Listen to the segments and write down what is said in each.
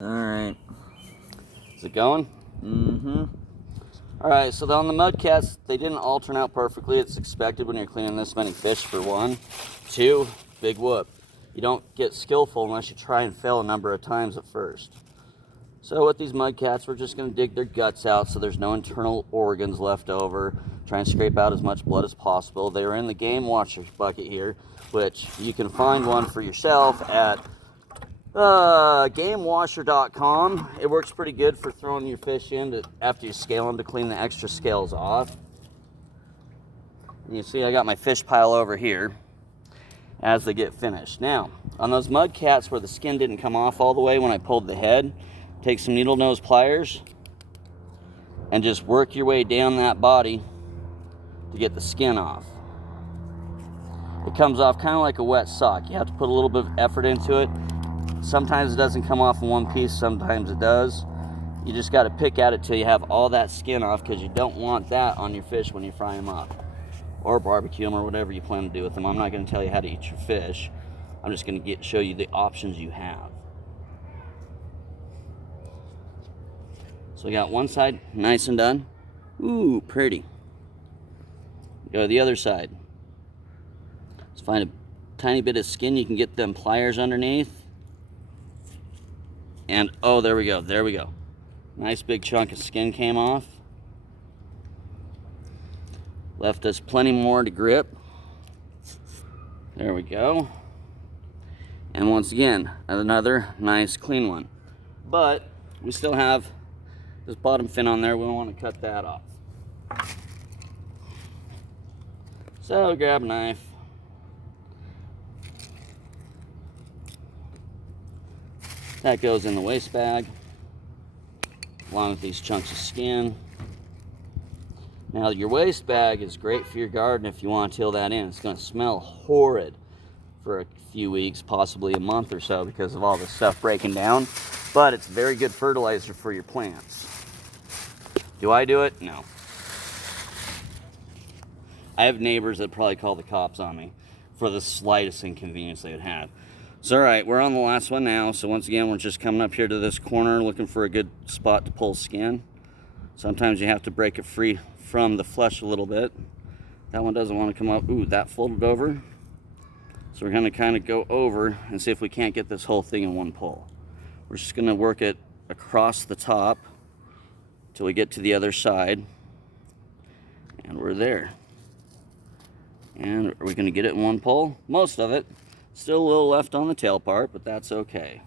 Alright. Is it going? Mm-hmm. Alright, so on the Mudcats, they didn't all turn out perfectly. It's expected when you're cleaning this many fish for one. Two, big whoop. You don't get skillful unless you try and fail a number of times at first. So with these Mudcats, we're just going to dig their guts out so there's no internal organs left over. Try and scrape out as much blood as possible. They are in the Game Watcher bucket here, which you can find one for yourself at GameWasher.com. It works pretty good for throwing your fish in after you scale them to clean the extra scales off. And you see I got my fish pile over here as they get finished. Now, on those Mudcats where the skin didn't come off all the way when I pulled the head, take some needle nose pliers and just work your way down that body to get the skin off. It comes off kind of like a wet sock. You have to put a little bit of effort into it. Sometimes it doesn't come off in one piece, sometimes it does. You just got to pick at it till you have all that skin off, because you don't want that on your fish when you fry them up or barbecue them or whatever you plan to do with them. I'm not going to tell you how to eat your fish. I'm just going to show you the options you have. So we got one side nice and done. Ooh, pretty. Go to the other side. Let's find a tiny bit of skin. You can get them pliers underneath. And oh, there we go, there we go. Nice big chunk of skin came off. Left us plenty more to grip. There we go. And once again, another nice clean one. But we still have this bottom fin on there. We don't want to cut that off. So grab a knife. That goes in the waste bag, along with these chunks of skin. Now, your waste bag is great for your garden if you want to till that in. It's going to smell horrid for a few weeks, possibly a month or so, because of all the stuff breaking down. But it's very good fertilizer for your plants. Do I do it? No. I have neighbors that probably call the cops on me for the slightest inconvenience they would have. So, all right, we're on the last one now. So once again, we're just coming up here to this corner looking for a good spot to pull skin. Sometimes you have to break it free from the flesh a little bit. That one doesn't want to come up. Ooh, that folded over. So we're going to kind of go over and see if we can't get this whole thing in one pull. We're just going to work it across the top till we get to the other side. And we're there. And are we going to get it in one pull? Most of it. Still a little left on the tail part, but that's okay.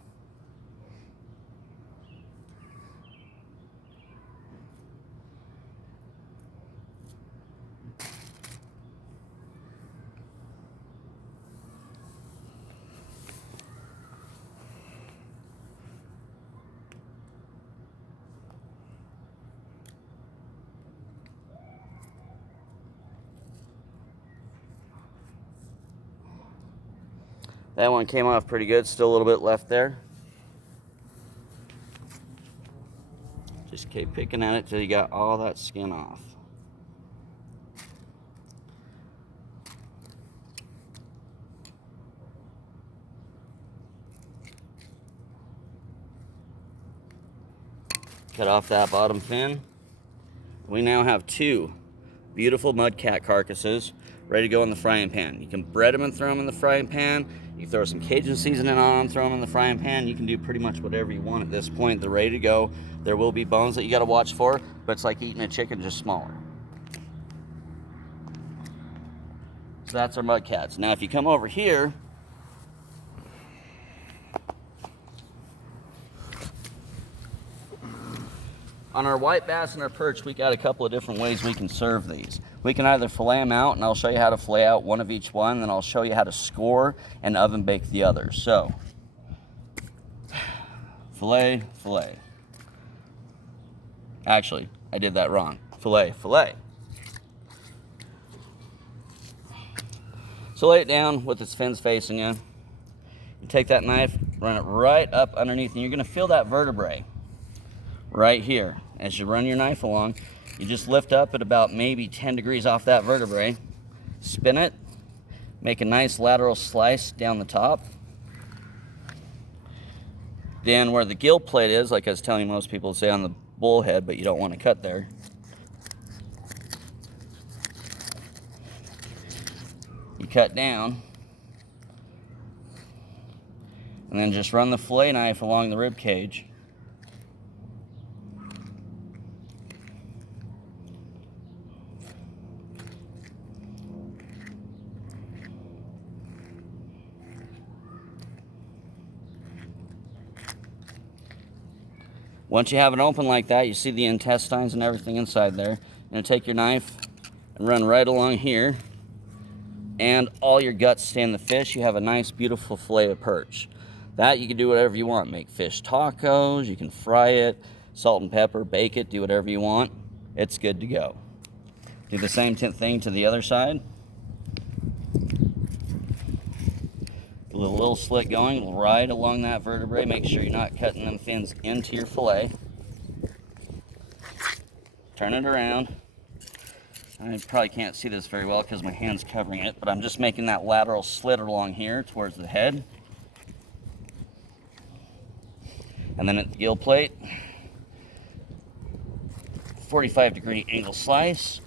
That one came off pretty good. Still a little bit left there. Just keep picking at it till you got all that skin off. Cut off that bottom fin. We now have two beautiful Mudcat carcasses ready to go in the frying pan. You can bread them and throw them in the frying pan. You throw some Cajun seasoning on them, throw them in the frying pan. You can do pretty much whatever you want at this point. They're ready to go. There will be bones that you got to watch for, but it's like eating a chicken, just smaller. So that's our Mudcats. Now, if you come over here, on our white bass and our perch, we got a couple of different ways we can serve these. We can either fillet them out, and I'll show you how to fillet out one of each one, then I'll show you how to score and oven bake the others. So, fillet, fillet. Actually, I did that wrong. Fillet, fillet. So lay it down with its fins facing you. You take that knife, run it right up underneath, and you're gonna feel that vertebrae right here. As you run your knife along, you just lift up at about maybe 10 degrees off that vertebrae, spin it, make a nice lateral slice down the top, Then where the gill plate is, like I was telling you, most people say on the bullhead, but you don't want to cut there. You cut down, and then just run the fillet knife along the rib cage. Once you have it open like that, you see the intestines and everything inside there. You're gonna take your knife and run right along here, and all your guts stay in the fish. You have a nice, beautiful fillet of perch. That you can do whatever you want. Make fish tacos, you can fry it, salt and pepper, bake it, do whatever you want. It's good to go. Do the same thing to the other side. A little slit going right along that vertebrae. Make sure you're not cutting them fins into your fillet. Turn it around. I probably can't see this very well because my hand's covering it, but I'm just making that lateral slit along here towards the head. And then at the gill plate, 45-degree angle slice.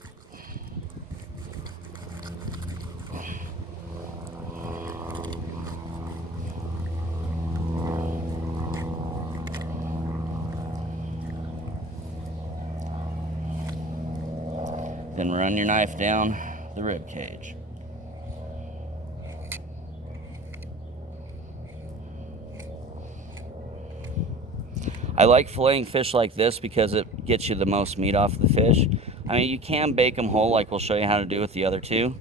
Then run your knife down the rib cage. I like filleting fish like this because it gets you the most meat off the fish. I mean, you can bake them whole like we'll show you how to do with the other two,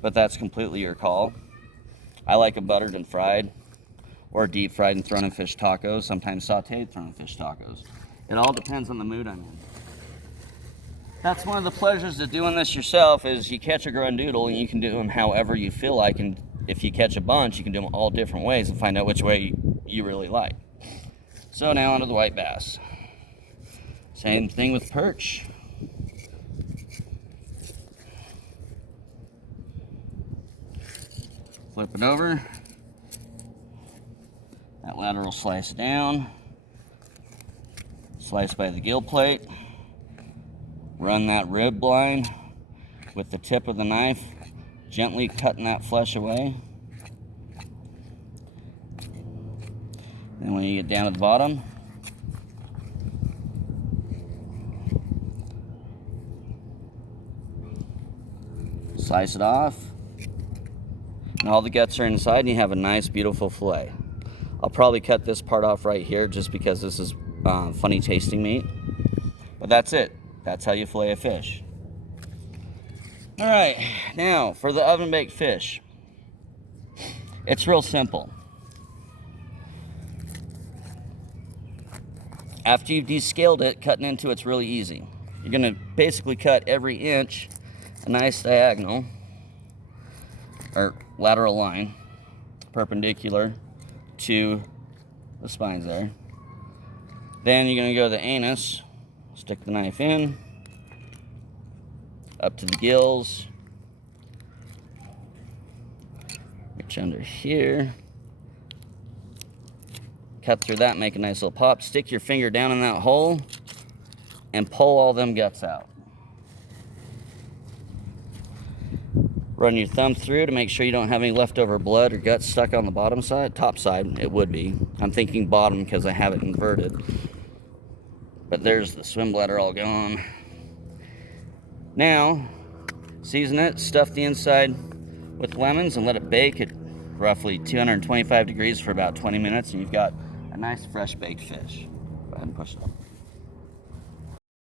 but that's completely your call. I like them buttered and fried, or deep fried and thrown in fish tacos, sometimes sauteed, thrown in fish tacos. It all depends on the mood I'm in. That's one of the pleasures of doing this yourself, is you catch a grundoodle and you can do them however you feel like, and if you catch a bunch, you can do them all different ways and find out which way you really like. So now onto the white bass. Same thing with perch. Flip it over. That lateral slice down. Slice by the gill plate. Run that rib line with the tip of the knife, gently cutting that flesh away. Then when you get down to the bottom, slice it off, and all the guts are inside, and you have a nice, beautiful fillet. I'll probably cut this part off right here just because this is funny tasting meat, but that's it. That's how you fillet a fish. All right, now for the oven baked fish. It's real simple. After you've descaled it, cutting into it's really easy. You're gonna basically cut every inch a nice diagonal, or lateral line, perpendicular to the spines there. Then you're gonna go to the anus, stick the knife in, up to the gills, reach under here, cut through that, make a nice little pop, stick your finger down in that hole, and pull all them guts out. Run your thumb through to make sure you don't have any leftover blood or guts stuck on the bottom side, top side, it would be. I'm thinking bottom because I have it inverted. But there's the swim bladder all gone. Now, season it, stuff the inside with lemons, and let it bake at roughly 225 degrees for about 20 minutes, and you've got a nice fresh baked fish. Go ahead and push it up.